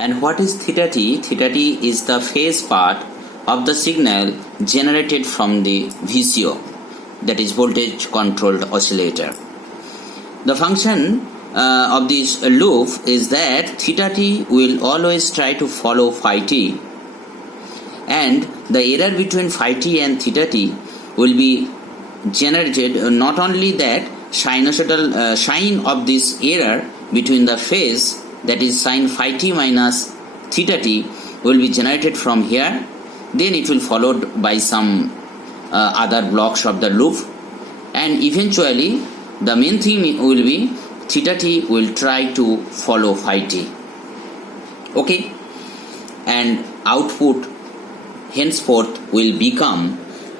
And what is theta t? Theta t is the phase part of the signal generated from the VCO, that is voltage controlled oscillator. The function of this loop is that theta t will always try to follow phi t, and the error between phi t and theta t will be generated. Not only that, sinusoidal sign of this error between the phase, that is sin phi t minus theta t, will be generated from here. Then it will followed by some other blocks of the loop, and eventually the main thing will be theta t will try to follow phi t. Okay, and output henceforth will become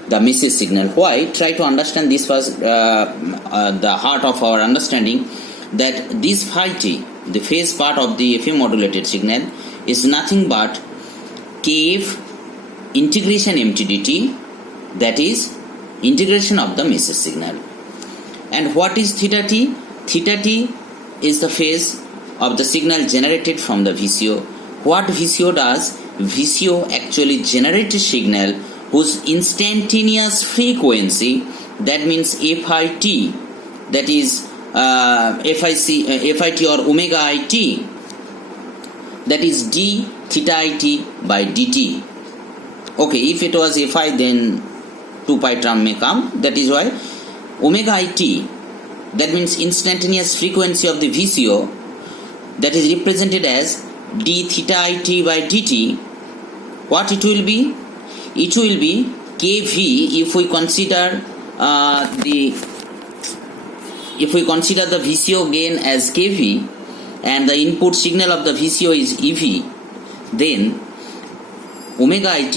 the message signal. Why? Try to understand. This was the heart of our understanding, that this phi t, the phase part of the FM modulated signal, is nothing but kf integration MTDT, that is integration of the message signal. And what is theta t? Theta t is the phase of the signal generated from the VCO. What VCO does? VCO actually generates a signal whose instantaneous frequency, that means FIT, that is FIT or omega IT, that is d theta it by dt. Okay, if it was Fi, then 2 pi term may come. That is why omega it, that means instantaneous frequency of the VCO, that is represented as d theta it by dt. What it will be? It will be kV if we consider the VCO gain as kV and the input signal of the VCO is EV, then omega it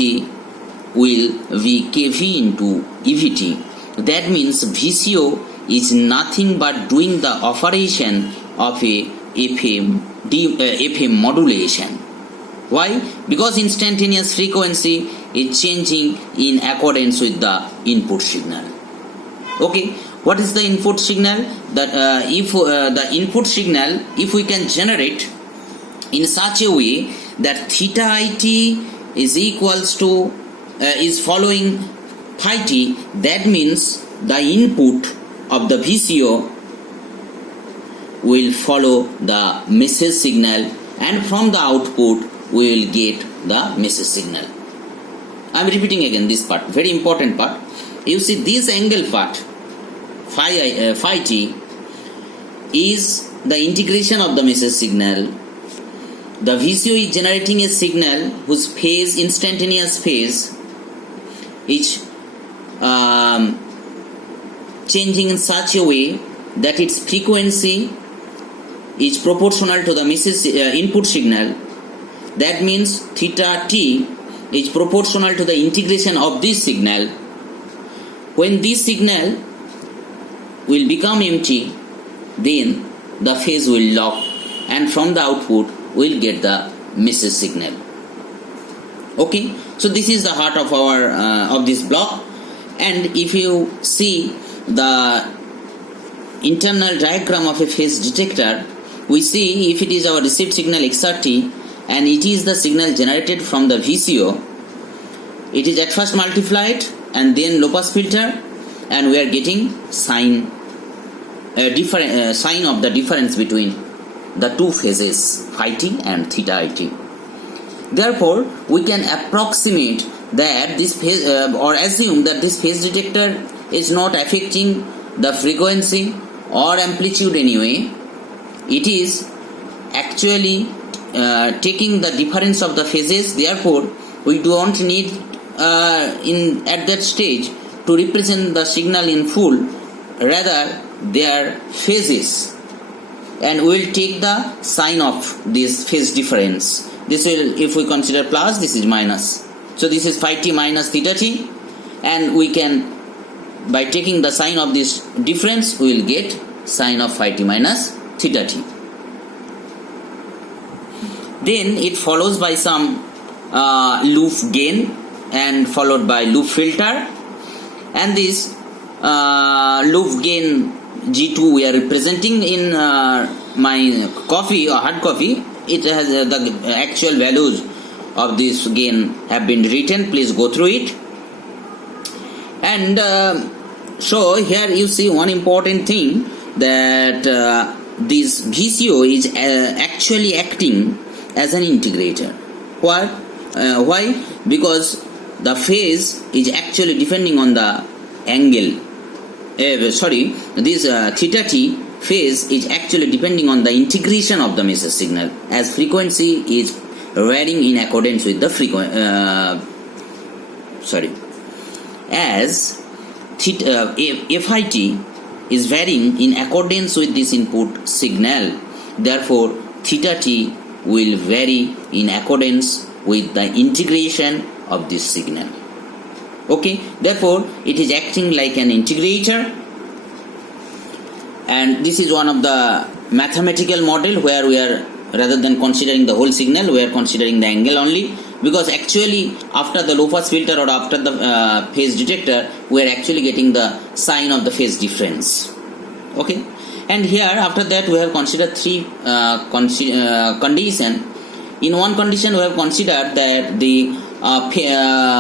will be kV into EVT. That means VCO is nothing but doing the operation of a FM modulation. Why? Because instantaneous frequency is changing in accordance with the input signal. Okay, what is the input signal? That if the input signal, if we can generate in such a way that theta it is equals to is following phi t, that means the input of the VCO will follow the message signal, and from the output we will get the message signal. I am repeating again this part, very important part. You see this angle part, phi t, is the integration of the message signal. The VCO is generating a signal whose phase, instantaneous phase, is changing in such a way that its frequency is proportional to the message input signal. That means theta t is proportional to the integration of this signal. When this signal will become empty, then the phase will lock, and from the output we will get the message signal. Okay, so this is the heart of our of this block. And if you see the internal diagram of a phase detector, we see if it is our received signal XRT and it is the signal generated from the VCO, it is at first multiplied and then low pass filter, and we are getting sign of the difference between the two phases, phi t and theta it. Therefore, we can approximate that this phase or assume that this phase detector is not affecting the frequency or amplitude anyway. It is actually taking the difference of the phases. Therefore, we don't need at that stage to represent the signal in full, rather their phases, and we will take the sign of this phase difference. This will, if we consider plus, this is minus. So this is phi t minus theta t, and we can, by taking the sign of this difference, we will get sign of phi t minus theta t. Then it follows by some loop gain and followed by loop filter, and this loop gain G2 we are representing in my copy or hard copy it has the actual values of this gain have been written. Please go through it. And so here you see one important thing, that this VCO is actually acting as an integrator. Why? Because the phase is actually depending on the angle. This theta t phase is actually depending on the integration of the message signal, as frequency is varying in accordance with the as FIT is varying in accordance with this input signal. Therefore, theta t will vary in accordance with the integration of this signal. Okay, therefore it is acting like an integrator, and this is one of the mathematical model where we are, rather than considering the whole signal, we are considering the angle only, because actually after the low pass filter or after the phase detector, we are actually getting the sign of the phase difference. Okay, and here after that we have considered three condition. In one condition we have considered that the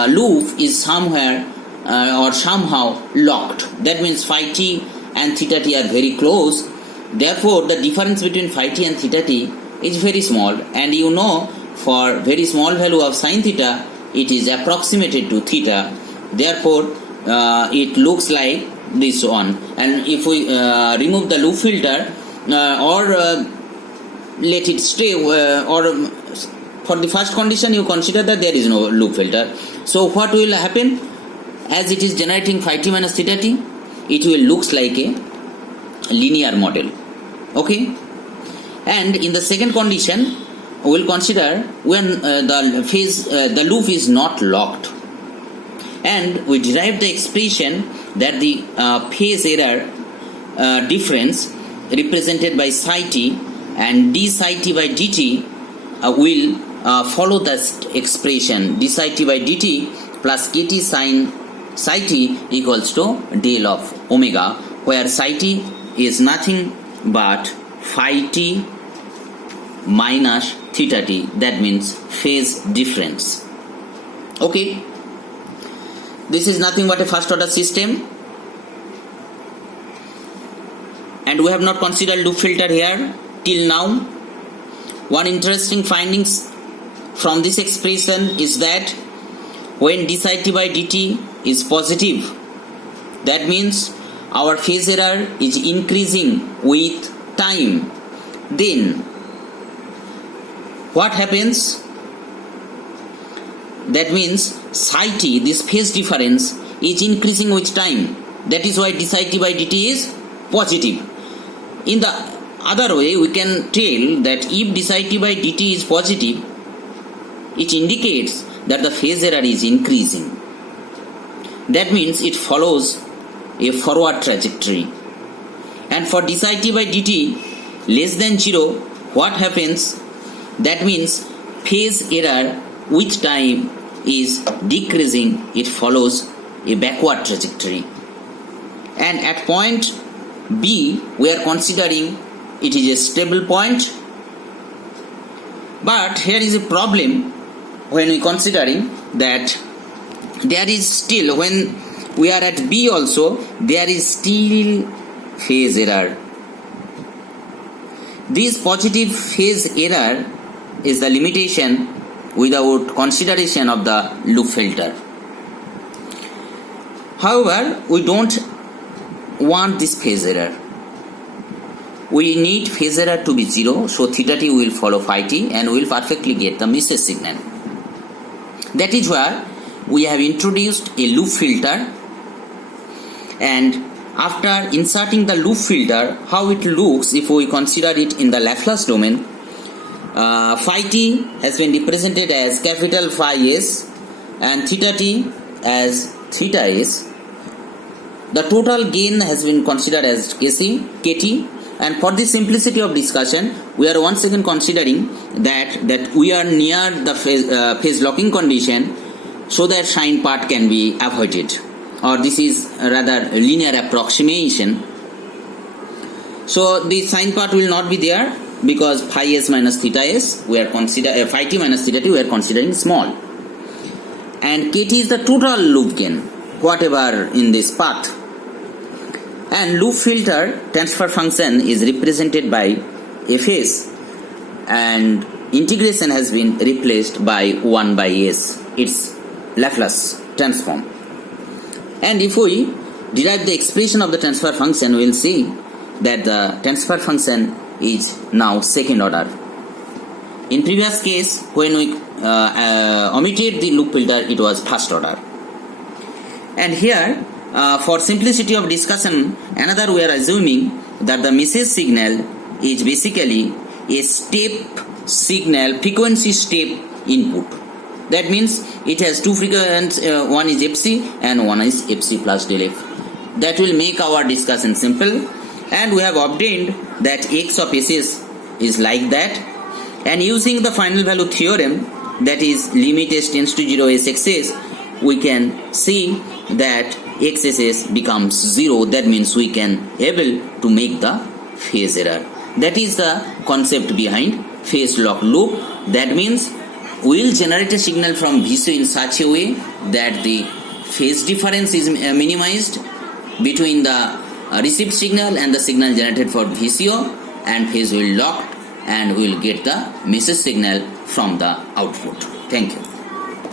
loop is somewhere or somehow locked. That means phi t and theta t are very close. Therefore, the difference between phi t and theta t is very small, and you know, for very small value of sin theta, it is approximated to theta. Therefore, it looks like this one. And if we remove the loop filter or let it stay, or for the first condition you consider that there is no loop filter. So what will happen? As it is generating phi t minus theta t, it will looks like a linear model. Okay, and in the second condition we will consider when the loop is not locked, and we derive the expression that the phase error difference represented by psi t and d psi t by dt will follow this expression, d psi t by dt plus kt sin psi t equals to del of omega, where psi t is nothing but phi t minus theta t, that means phase difference. Okay, this is nothing but a first order system, and we have not considered loop filter here till now. One interesting findings from this expression is that when d psi t by dt is positive, that means our phase error is increasing with time. Then what happens? That means psi t, this phase difference, is increasing with time. That is why d psi t by dt is positive. In the other way, we can tell that if d psi t by dt is positive, it indicates that the phase error is increasing. That means it follows a forward trajectory. And for d psi t by dt less than 0, what happens? That means phase error with time is decreasing, it follows a backward trajectory. And at point B, we are considering it is a stable point. But here is a problem when we considering that there is still, when we are at B also, there is still phase error. This positive phase error is the limitation without consideration of the loop filter. However, we don't want this phase error. We need phase error to be 0, so theta t will follow phi t and we will perfectly get the message signal. That is why we have introduced a loop filter, and after inserting the loop filter, how it looks if we consider it in the Laplace domain, phi t has been represented as capital phi s and theta t as theta s. The total gain has been considered as kt, and for the simplicity of discussion, we are once again considering that we are near the phase locking condition, so that sign part can be avoided, or this is rather linear approximation. So the sign part will not be there, because phi s minus theta s we are phi t minus theta t we are considering small, and kt is the total loop gain whatever in this path, and loop filter transfer function is represented by fs, and integration has been replaced by 1 by s, its Laplace transform. And if we derive the expression of the transfer function, we will see that the transfer function is now second order. In previous case, when we omitted the loop filter, it was first order. And here, for simplicity of discussion, another we are assuming that the message signal is basically a step signal, frequency step input. That means it has two frequencies, one is fc and one is fc plus del f. That will make our discussion simple, and we have obtained that x of ss is like that, and using the final value theorem, that is limit s tends to 0 sxs, we can see that xss becomes 0. That means we can able to make the phase error. That is the concept behind phase lock loop. That means we will generate a signal from VCO in such a way that the phase difference is minimized between the received signal and the signal generated for VCO, and phase will lock, and we will get the message signal from the output. Thank you.